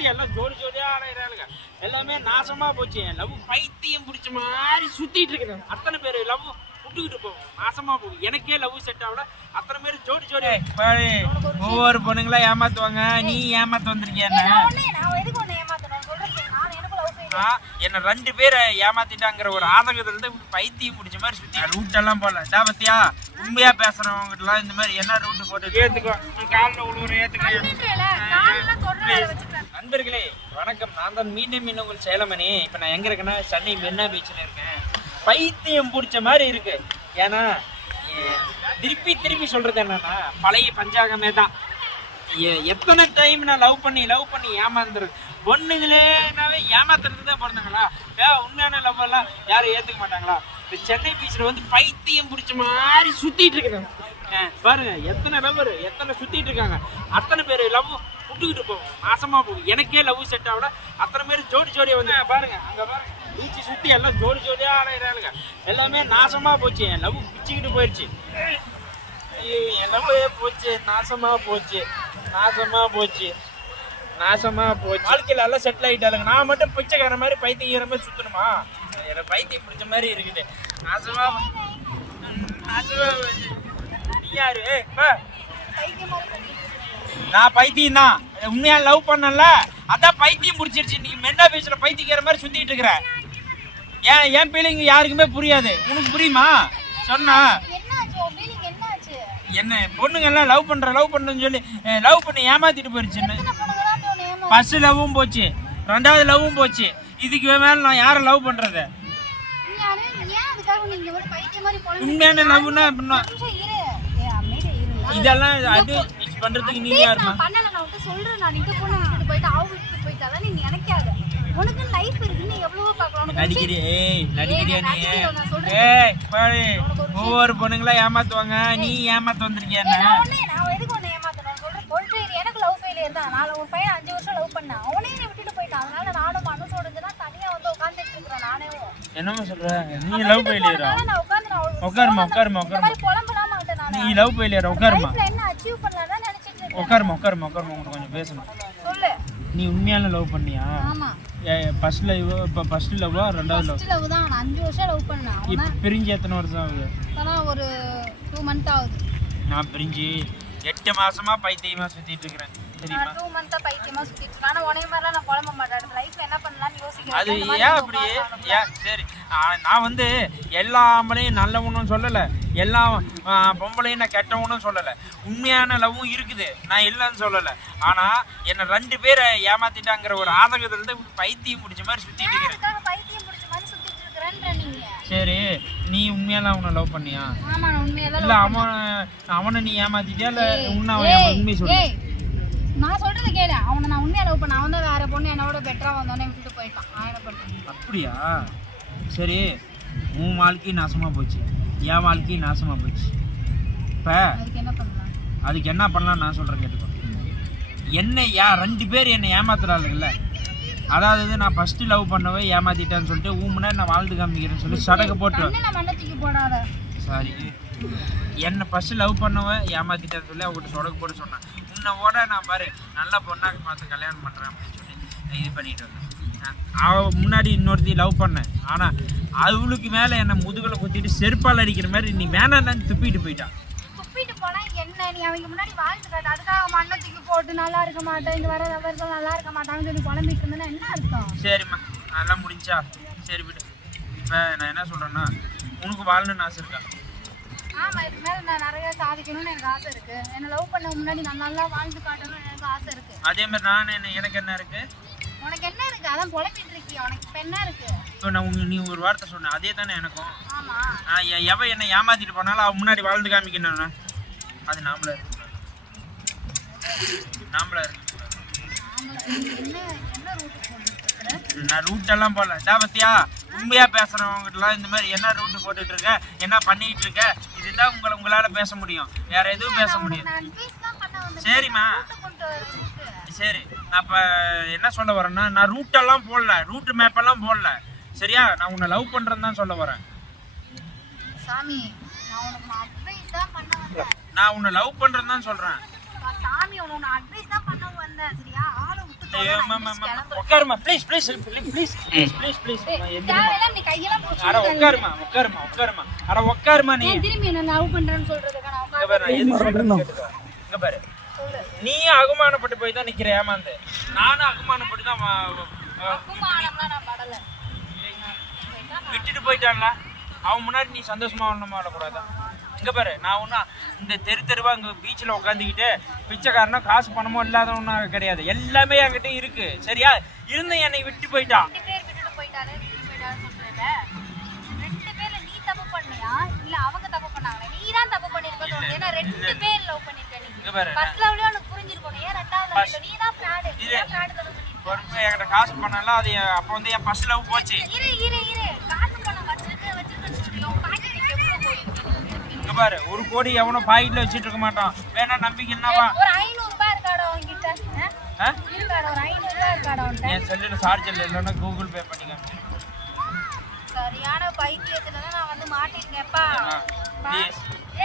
சுத்தி எல்லாம் ஜோடி ஜோடியா அலையிறாளுங்க. எல்லாமே நாசமா போச்சு. லவ் பைத்தியம் பிடிச்ச மாதிரி சுத்திட்டு இருக்கிறேன். அத்தனை பேர் லவ் விட்டுக்கிட்டு போகும், நாசமா போகும். எனக்கே லவ் செட் ஆகல. அத்தனை பேர் ஜோடி ஜோடி ஒவ்வொரு பொண்ணுங்களா ஏமாத்துவாங்க. நீ ஏமாத்த வந்திருக்கிய என்ன 2 பேரை ஏமாத்திட்டாங்கிற ஒரு ஆதங்கத்துல இருந்து பைத்தியம் முடிச்ச மாதிரி சுத்தி ரூட் எல்லாம் போல. பத்தியா உண்மையா பேசுறவங்க எல்லாம் இந்த மாதிரி என்ன ரூட் போட்டு ஏத்துக்கோ. காலில் உழுவுற ஏத்துக்க. நண்பர்களே வணக்கம், நான் தான் மீண்டும் உங்கள் சேலமணி. இப்ப நான் எங்க இருக்கேன்னா சென்னை மெரினா பீச்சில் இருக்கேன். பைத்தியம் பிடிச்ச மாதிரி இருக்கு. ஏன்னா திருப்பி சொல்றது என்னன்னா பழைய பஞ்சாங்கமே தான். எத்தனை டைம் நான் லவ் பண்ணி ஏமாந்துருக்கு. பொண்ணுங்களேனாவே ஏமாத்துறதுக்கு தான் பிறந்தாங்களா? உண்மையான லவ் எல்லாம் யாரும் ஏத்துக்க மாட்டாங்களா? இந்த சென்னை பீச்சில் வந்து பைத்தியம் பிடிச்ச மாதிரி சுத்திட்டு இருக்கிறாங்க. பாருங்க எத்தனை லவ்வர் எத்தனை சுத்திட்டு இருக்காங்க. அத்தனை பேர் லவ் விட்டுக்கிட்டு போகும், நாசமா போகும். எனக்கே லவ் செட் ஆகல. அத்தனை பேர் ஜோடி ஜோடியா வந்து பாருங்க அங்க பாருங்க பீச்சு சுத்தி எல்லாம் ஜோடி ஜோடியா அலையிறாளுங்க. எல்லாமே நாசமா போச்சு. என் லவ் பிச்சுக்கிட்டு போயிடுச்சு. என் லவ் போச்சு, நாசமா போச்சு. வாழ்க்கையில எல்லாம் செட்டில் ஆகிட்டாளுங்க. நான் மட்டும் பிச்சைக்கார மாதிரி பைத்தியங்கிற மாதிரி சுத்தணுமா? எனக்கு பைத்தியம் பிடிச்ச மாதிரி இருக்குது. நாசமா நீ யாரு? நான் பைத்தியம் தான். உண்மையா லவ் பண்ணல, அதான் பைத்தியம் பிடிச்சிருச்சு. நீ மெரினா பீச்சில் பைத்தியக்கிற மாதிரி சுத்திட்டு இருக்கிற. என் ஃபீலிங் யாருக்குமே புரியாது. உனக்கு புரியுமா? சொன்னா என்ன பொண்ணுங்க எல்லாம் லவ் பண்றேன்னு சொல்லி லவ் பண்ணி ஏமாத்திட்டு போயிருச்சுன்னு. ஃபர்ஸ்ட் லவ்வும் போச்சு, 2வது லவ்வும் போச்சு. இதுக்கு மேல நான் யாரை லவ் பண்றது? உண்மையான லவ்னா இதெல்லாம் அது பண்றதுக்கு நீ யாருமா? நடிக்கிறியா நீ? ஒவ்வொரு பொண்ணுங்களா ஏமாத்துவாங்க. நீ ஏமாத்த வந்திருக்கிய. என்னமா சொல்ற? நீ லவ் ஃபெயிலியரா? உட்காருமா. நீ லவ் ஃபெயிலியரா? உட்காருமா. உங்களுக்கு கொஞ்சம் பேசணும். நீ உண்மையான லவ் பண்ணியா? ஃபர்ஸ்ட் லவ், இப்போ ஃபர்ஸ்ட் லவ்வா 2வது லவ்? ஃபர்ஸ்ட் லவ் தான். நான் 5 வருஷம் லவ் பண்ணேன். இப்போ பிரிஞ்சு எத்தனை வருஷம் ஆகுது? ஒரு 2 மந்த் ஆகுது. நான் பிரிஞ்சு 8 மாசமா பைத்தியமா சுத்திட்டு இருக்கிறேன். தெரியுமா? 2 மந்த்தா பைத்தியமா சுத்திட்டு இருக்கேன். ஆனா உனே மாதிரிலாம் நான் குழம்ப மாட்டேன். லைஃப் என்ன பண்ணலாம்னு யோசிக்கிறேன். அது ஏன் அப்படி? சரி, நான் வந்து எல்லா ஆம்பளையும் நல்லவனும் சொல்லலை, எல்லா பொம்பளையும் நான் கெட்டவனும் சொல்லலை. உண்மையான லவ்வும் இருக்குது, நான் இல்லைன்னு சொல்லலை. ஆனால் என்னை 2 பேரை ஏமாத்திட்டாங்கிற ஒரு ஆதங்கத்திலிருந்து பைத்தியம் பிடிச்ச மாதிரி சுத்திட்டு இருக்கிறேன். சரி, நீ உண்மையெல்லாம் அவனை லவ் பண்ணியா? இல்லை அவனை நீ ஏமாத்திட்டியா? இல்லை உண்மை சொல்லு. நான் சொல்றது கேளு. அவனை நான் உண்மையா லவ் பண்ண. அவன் தான் வேற பொண்ணு என்னோட பெட்டரா வந்தோடனே விட்டுட்டு போயிட்டான். நான் என்ன பண்றேன்? அப்படியா? சரி, உன் வாழ்க்கையும் நாசமா போச்சு, என் வாழ்க்கையும் நாசமா போச்சு. இப்போ அதுக்கு என்ன பண்ணலாம் நான் சொல்கிறேன் கேட்டுக்கோ. என்ன 2 பேர் என்னை ஏமாத்துறாளுங்கல்ல. அதாவது நான் ஃபர்ஸ்ட் லவ் பண்ணவே ஏமாத்திட்டேன்னு சொல்லிட்டு முன்னாடி நான் வாழ்ந்து காமிக்கிறேன்னு சொல்லி சடக்கு போட்டு சாரி என்னை ஃபர்ஸ்ட் லவ் பண்ணவே ஏமாத்திட்டேன்னு சொல்லி அவங்ககிட்ட சொடக்கு போட்டு சொன்னேன். உன்னோட நான் பாரு நல்ல பொண்ணாக பார்த்து கல்யாணம் பண்ணுறேன் அப்படின்னு சொல்லி இது பண்ணிட்டு வந்தேன். அவள் முன்னாடி இன்னொருத்தி லவ் பண்ணேன். ஆனால் அவளுக்கு மேலே என்னை முதுகில் குத்திட்டு செருப்பால் அடிக்கிற மாதிரி நீ வேணான்னு துப்பிட்டு போயிட்டான். நீ அவங்க முன்னாடி வாழ்ந்துக்காது. அதுக்காக மண்ணத்துக்கு போட்டு நல்லா இருக்க மாட்டேன், இந்த வர நபர்கள் நல்லா இருக்க மாட்டாங்கன்னு சொல்லி குழம்பிட்டு இருந்தேன்னா என்ன அர்த்தம்? சரிம்மா, நல்லா முடிஞ்சா சரி விடு. இப்போ நான் என்ன சொல்கிறேன்னா, உனக்கு வாழணும்னு ஆசை இருக்கா? ஆமாம், இதுக்கு மேலே நான் நிறைய சாதிக்கணும்னு எனக்கு ஆசை இருக்குது. என்னை லவ் பண்ண முன்னாடி நான் நல்லா வாழ்ந்து காட்டணும்னு எனக்கு ஆசை இருக்குது. அதே மாதிரி எனக்கு என்ன இருக்குது? உனக்கு என்ன இருக்குது? அதான் குழப்பிட்டு இருக்கியா? உனக்கு இப்போ என்ன இருக்குது? இப்போ நான் நீ ஒரு வார்த்தை சொன்னேன், அதே தானே எனக்கும். ஆமாம், நான் எவன் என்னை ஏமாற்றிட்டு போனாலும் அவன் முன்னாடி வாழ்ந்து காமிக்கணும்னா அது நாமளா இருக்கு. நான் ரூட் எல்லாம் போடல. பத்தியா உண்மையா பேசுறவங்ககிட்டலாம் இந்த மாதிரி என்ன ரூட் போட்டுட்டு இருக்க, என்ன பண்ணிட்டு இருக்க, இதுதான் உங்களால பேச முடியும், வேற எதுவும் பேச முடியாது. சரிம்மா, சரி, நான் இப்போ என்ன சொல்ல வரேன்னா, நான் ரூட்டெல்லாம் போடல, ரூட் மேப்பெல்லாம் போடல. சரியா? நான் உன்னை லவ் பண்றேன்னு தான் சொல்ல வரேன். நான் உன்னை லவ் பண்றேன்னு தான் சொல்றேன். உட்காருமா please please please please please தேவையில்லாம் நீ கையெல்லாம் புடிச்சு அட உட்காருமா அட உட்காருமா நீ ஏன் திரும்பி என்ன லவ் பண்றேன்னு சொல்றதுக்கு நான் இங்க பாரு நான் எதுக்கு சொல்றேன்னு கேட்டுக்கோ. இங்க பாரு நீயும் அகுமானப்பட்டு போய் தான் நிக்கிற ஏமாந்து நானும் அகுமானப்பட்டு தான் அக்குமானம்லாம் நான் படல. விட்டுட்டு போயிட்டான்ல அவன் முன்னாடி நீ சந்தோஷமா ஒண்ணுமா விடக்கூடாதா இங்க பாரு நான் ஒன்றும் இந்த தெருவா இங்க பீச்சில் உட்காந்துக்கிட்டு பிச்சைக்காரனா காசு பணமோ இல்லாதவனும் கிடையாது எல்லாமே என்கிட்ட இருக்கு சரியா இருந்த என்னை விட்டு போயிட்டான் 2 பேர் விட்டுட்டு போயிட்டாருன்னு சொல்றத 2 பேர்ல நீ தப்பு பண்ணியா இல்ல அவங்க தப்பு பண்ணாங்களா? நீ தான் தப்பு பண்ணிருக்க தோணுது. ஏன்னா 2 பேர் லவ் பண்ணிருக்க நீ. இங்க பாரு ஃபர்ஸ்ட் லவ்லயே உனக்கு புரிஞ்சிருக்கணும். ஏன் ரெண்டாவது லவ்ல நீ தான் ஃப்ராட். நீ தான் ஃப்ராட் தப்பு பண்ணிருக்க. பொறுப்பு என்கிட்ட காசு பண்ணல அது அப்போ வந்து என் ஃபர்ஸ்ட் லவ் போச்சு. இரு காசு பணம் வச்சிருக்கேன்னு சொல்லியோ பாக்கெட் எவ்வளவு போயிருக்கு. இங்க பாரு 1 கோடி எவனோ பாக்கெட்ல வச்சிட்டு இருக்க மாட்டான் வேணா நம்பிக்கை என்னவா ஒரு 500 ரூபாய் இருக்காடா உன்கிட்ட? இருக்காடா ஒரு 500 ரூபாய் இருக்காடா உன்கிட்ட? என் செல்லுல சார்ஜர் இல்லைன்னா கூகுள் பே பண்ணி காமிச்சிரு சரியான பைத்தியத்துல தான் நான் வந்து மாட்டிருக்கேன்ப்பா. ப்ளீஸ்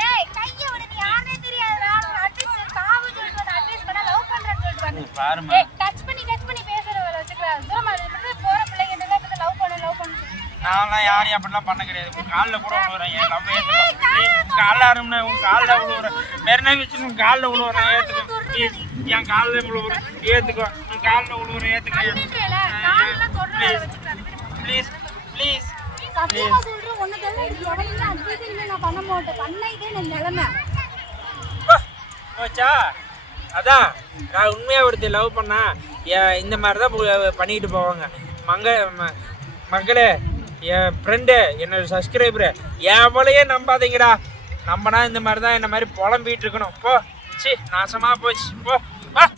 ஏய் கைய விடு நீ யாரே தெரியாதுடா. நான் அட்ரஸ் காவு சொல்லிட்டு வந்து அட்ரஸ் பண்ண லவ் பண்றேன்னு சொல்லிட்டு வந்து. பாருமா ஏய் டச் பண்ணி பேசுற வேலை வச்சுக்கற. தூரமா இருந்து போற பிள்ளைங்க என்ன பத்தி லவ் பண்ணு சொல்லிட்டு. நான்லாம் யாரையும் அப்படிலாம் பண்ண கிடையாது உன் காலில் கூட விழுவுறேன் என் லவ் ஏற்றுக்க காலில் ஆரம்பினா உன் காலில் விழுவுறேன் மெரினா வச்சு உன் காலில் விழுவுறேன் ஏற்றுக்க ப்ளீஸ் என் காலில் விழுவுறேன் ஏற்றுக்கோ உன் காலில் விழுவுறேன் ஏற்றுக்க அப்படின்றல காலெல்லாம் தொடுற வேலை வச்சுக்கற. ப்ளீஸ் ப்ளீஸ் சத்தியமா சொல்றேன் உன்னை தவிர எவனையும் அட்வைஸ் இனிமே நான் பண்ண மாட்டேன். பண்ண இதே என் நிலைமை. ஓச்சா அதான் நான் உண்மையாக ஒருத்தர் லவ் பண்ணா இந்த மாதிரி தான் பண்ணிட்டு போவாங்க மக்களே என் ஃப்ரெண்டு என்னோட சப்ஸ்கிரைபரு எவளையே நம்பாதீங்கடா நம்பனா இந்த மாதிரி தான் என்ன மாதிரி புலம்பிட்டு இருக்கணும் போ சி நாசமாக போச்சு போ